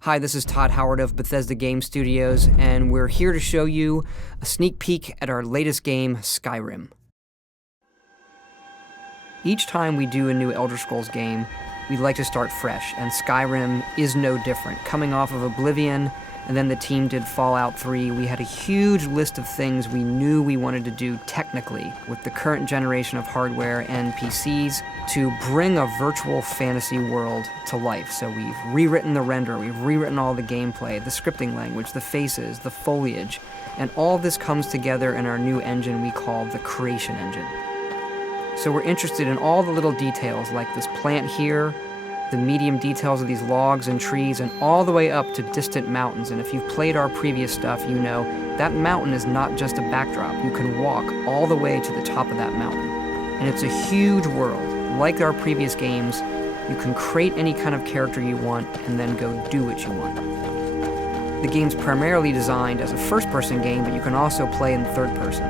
Hi, this is Todd Howard of Bethesda Game Studios, and we're here to show you a sneak peek at our latest game, Skyrim. Each time we do a new Elder Scrolls game, we like to start fresh, and Skyrim is no different. Coming off of Oblivion, and then the team did Fallout 3, we had a huge list of things we knew we wanted to do technically with the current generation of hardware and PCs to bring a virtual fantasy world to life. So we've rewritten the render, we've rewritten all the gameplay, the scripting language, the faces, the foliage, and all this comes together in our new engine we call the Creation Engine. So we're interested in all the little details like this plant here, the medium details of these logs and trees, and all the way up to distant mountains. And if you've played our previous stuff, you know that mountain is not just a backdrop. You can walk all the way to the top of that mountain. And it's a huge world. Like our previous games, you can create any kind of character you want and then go do what you want. The game's primarily designed as a first-person game, but you can also play in third person.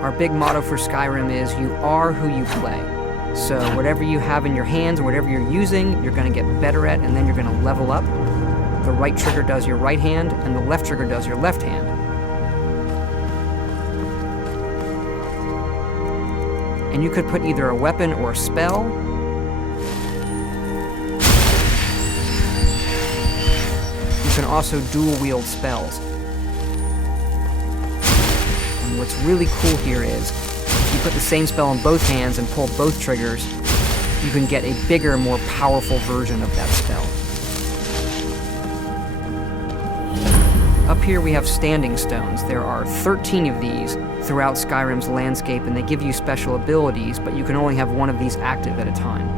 Our big motto for Skyrim is, you are who you play. So whatever you have in your hands or whatever you're using, you're going to get better at, and then you're going to level up. The right trigger does your right hand, and the left trigger does your left hand. And you could put either a weapon or a spell. You can also dual-wield spells. What's really cool here is, if you put the same spell in both hands and pull both triggers, you can get a bigger, more powerful version of that spell. Up here we have standing stones. There are 13 of these throughout Skyrim's landscape, and they give you special abilities, but you can only have one of these active at a time.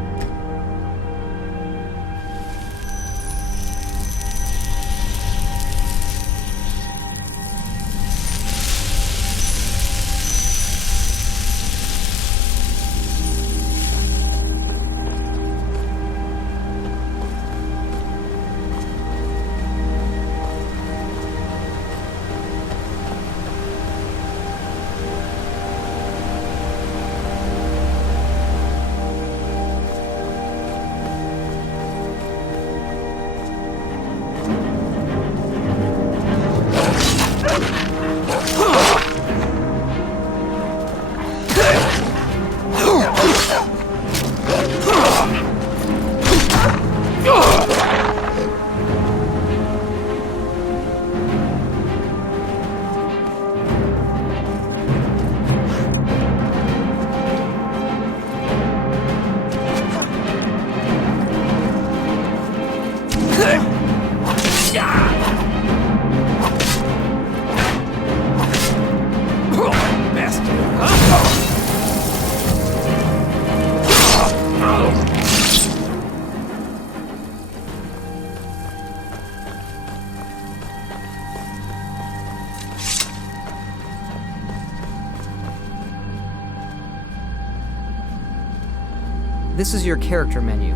This is your character menu.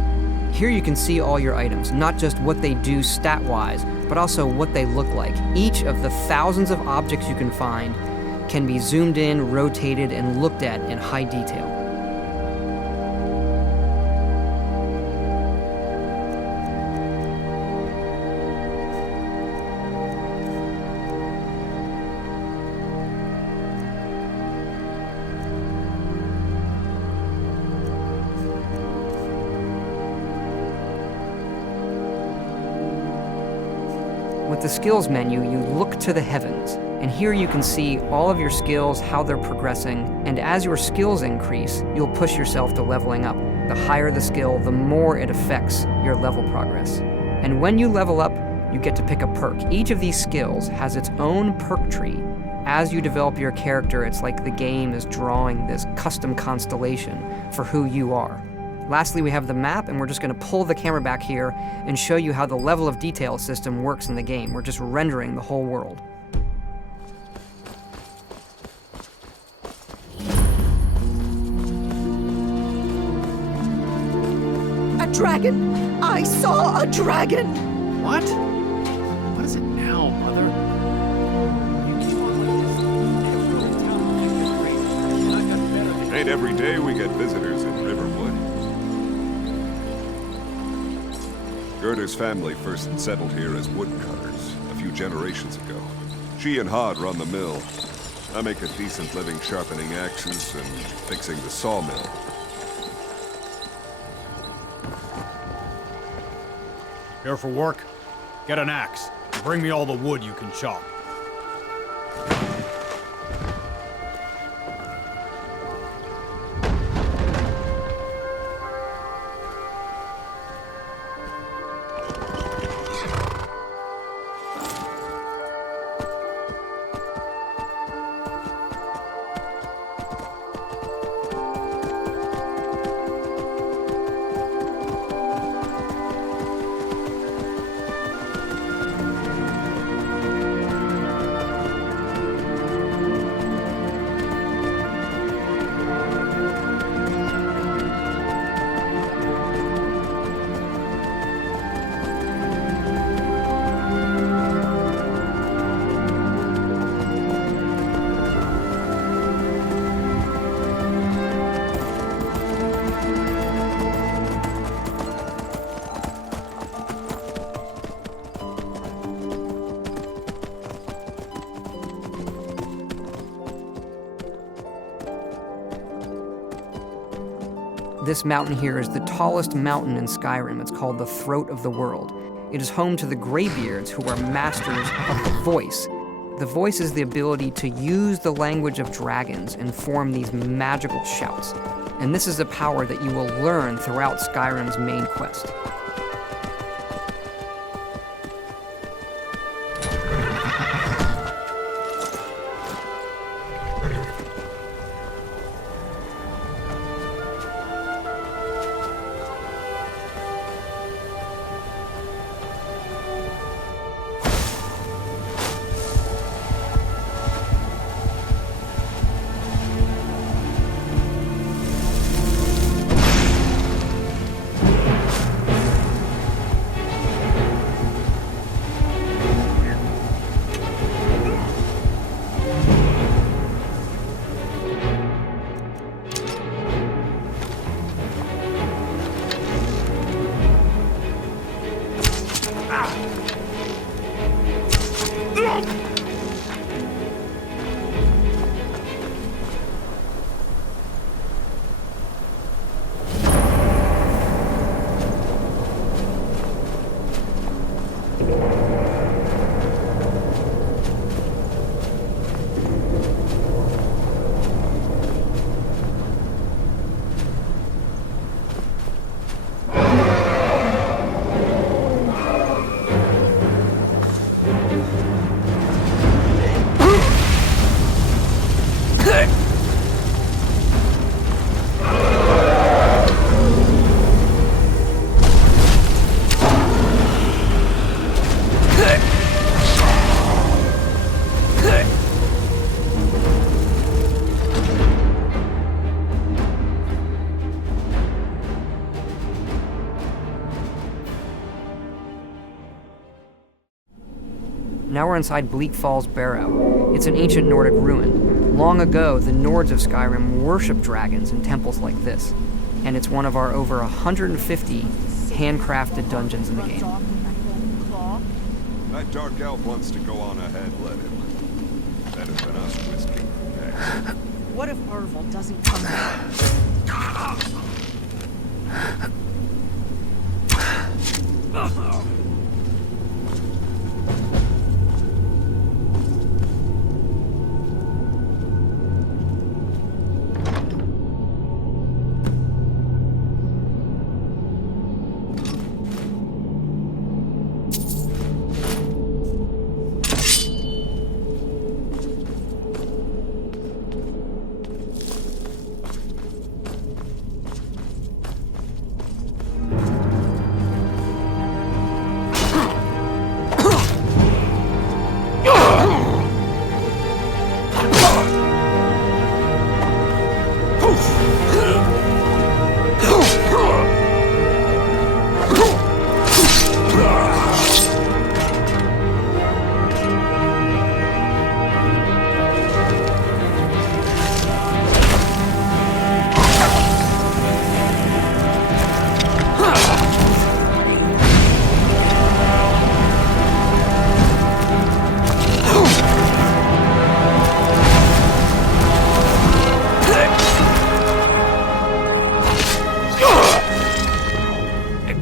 Here you can see all your items, not just what they do stat-wise, but also what they look like. Each of the thousands of objects you can find can be zoomed in, rotated, and looked at in high detail. With the skills menu, you look to the heavens, and here you can see all of your skills, how they're progressing, and as your skills increase, you'll push yourself to leveling up. The higher the skill, the more it affects your level progress. And when you level up, you get to pick a perk. Each of these skills has its own perk tree. As you develop your character, it's like the game is drawing this custom constellation for who you are. Lastly, we have the map, and we're just going to pull the camera back here and show you how the level of detail system works in the game. We're just rendering the whole world. A dragon! I saw a dragon! What? What is it now, Mother? Ain't every day we get visitors in Riverwood. Gerda's family first settled here as woodcutters a few generations ago. She and Hod run the mill. I make a decent living sharpening axes and fixing the sawmill. Here for work? Get an axe. And bring me all the wood you can chop. This mountain here is the tallest mountain in Skyrim. It's called the Throat of the World. It is home to the Greybeards, who are masters of the voice. The voice is the ability to use the language of dragons and form these magical shouts. And this is a power that you will learn throughout Skyrim's main quest. Now we're inside Bleak Falls Barrow. It's an ancient Nordic ruin. Long ago, the Nords of Skyrim worshipped dragons in temples like this, and it's one of our over 150 handcrafted dungeons in the game. That dark elf wants to go on ahead, let him. Better than us whisking next. What if Ervil doesn't come back?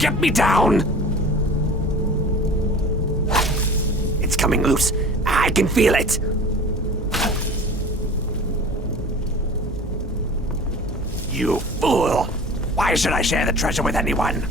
get me down! It's coming loose. I can feel it. You fool! Why should I share the treasure with anyone?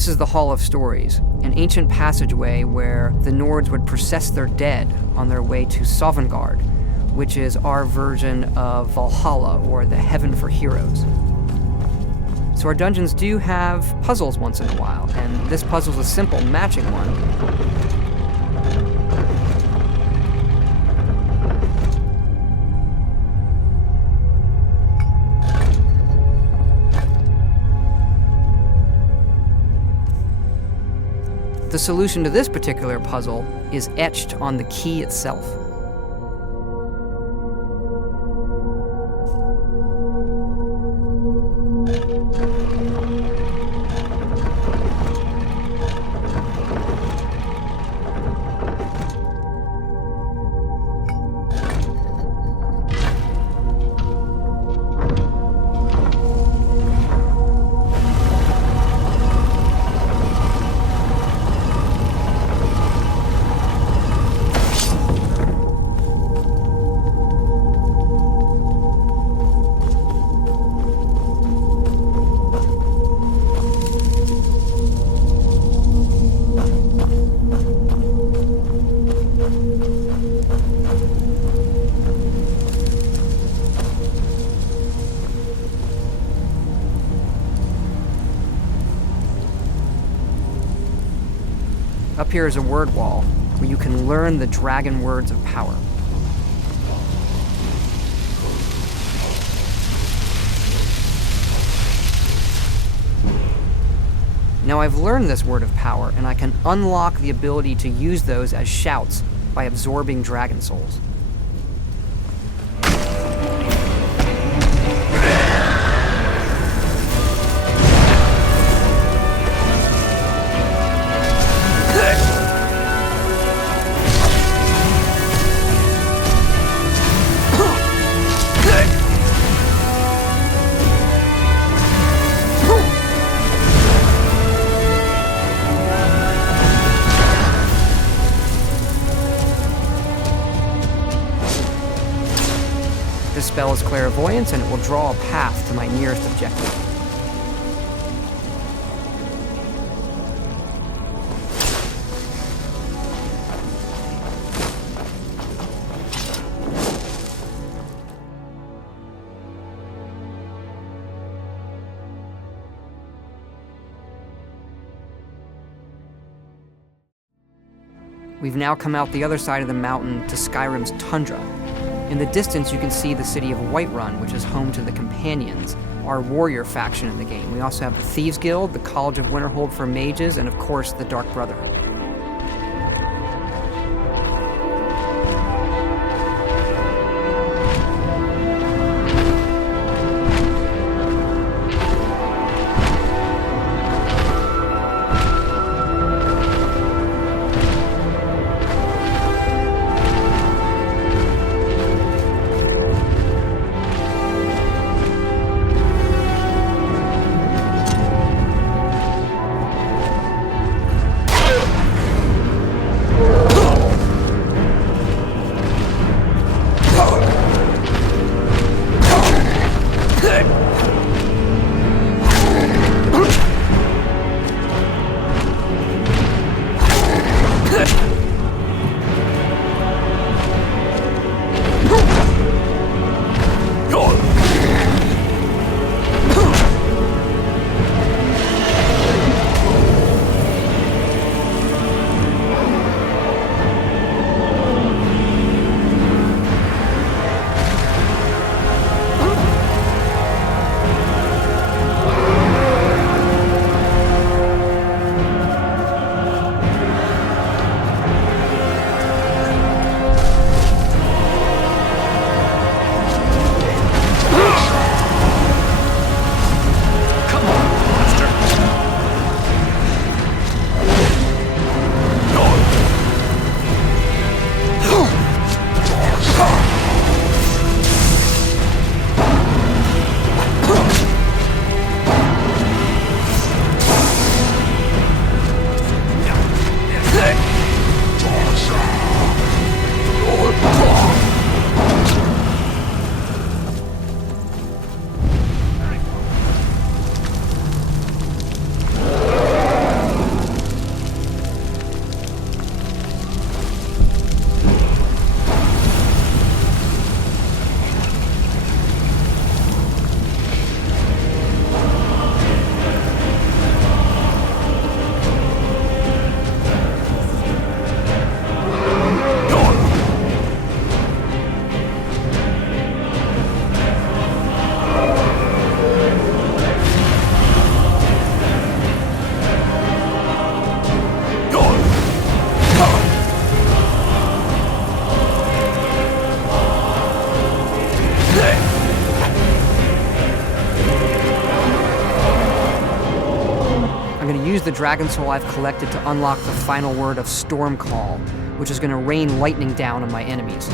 This is the Hall of Stories, an ancient passageway where the Nords would process their dead on their way to Sovngarde, which is our version of Valhalla, or the Heaven for Heroes. So our dungeons do have puzzles once in a while, and this puzzle's a simple matching one. The solution to this particular puzzle is etched on the key itself. Up here is a word wall where you can learn the dragon words of power. Now I've learned this word of power, and I can unlock the ability to use those as shouts by absorbing dragon souls. This spell is clairvoyance, and it will draw a path to my nearest objective. We've now come out the other side of the mountain to Skyrim's tundra. In the distance, you can see the city of Whiterun, which is home to the Companions, our warrior faction in the game. We also have the Thieves Guild, the College of Winterhold for mages, and of course, the Dark Brotherhood. Use the Dragon Soul I've collected to unlock the final word of Storm Call, which is going to rain lightning down on my enemies.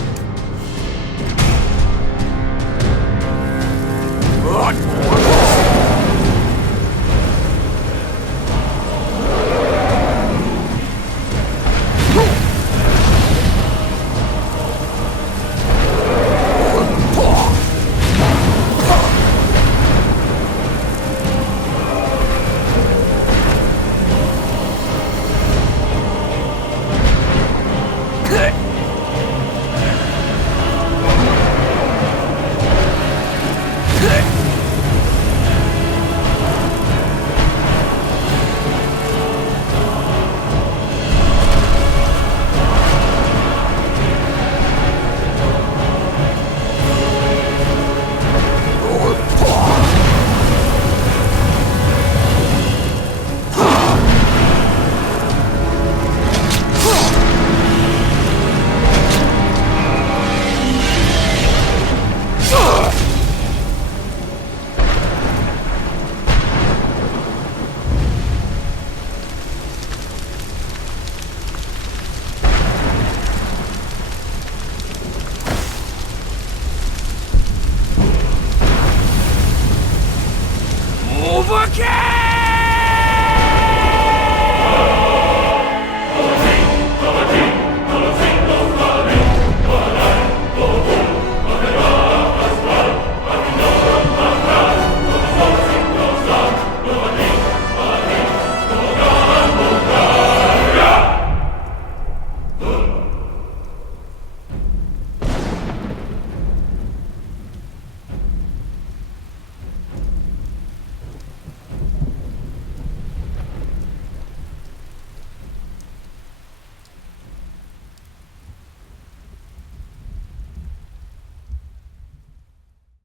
Overkill!